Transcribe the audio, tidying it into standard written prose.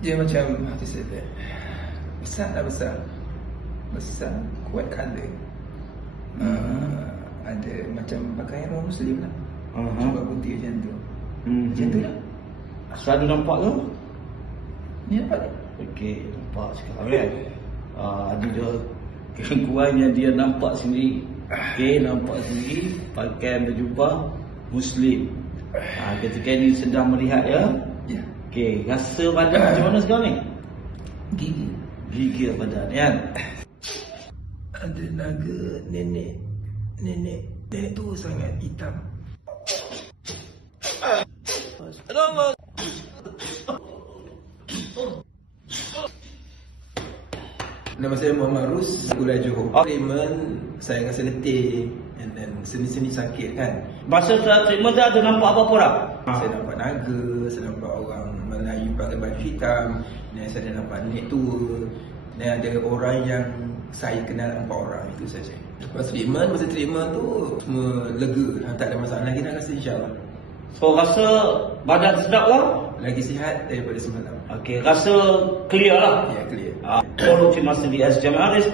Dia macam hati saya tu, besar tak besar, besar, kuat colour. Ada macam pakaian orang Muslim lah. Cuba putih macam tu. Macam tu lah. Selalu nampak tu? Ni nampak ni? Okey, nampak sekarang kan. Dia kurangnya dia nampak sendiri. Okey, nampak sendiri pakaian berjubah Muslim. Ketika ni sedang melihat ya. Ya. Okey, rasa badan macam mana sekarang ni? Gigil. Gigil badan kan. Ada naga nenek tu sangat hitam. Nama saya Muhammad Rus, sekolah Johor. Treatment saya rasa letih dan seni-seni sakit kan. Masa treatment tu ada nampak apa-apa tak? Saya nampak naga, saya nampak orang Melayu pakai baju hitam, dan saya nampak nenek tua, dan ada orang yang saya kenal 4 orang, itu saja. Lepas treatment, masa treatment tu semua lega, tak ada masalah lagi, dah rasa insyaAllah. So rasa badan sedap lah? Lagi sihat daripada semalam. Okey, rasa clear lah? Ya, clear. Follow Cik Master di SJM Aris.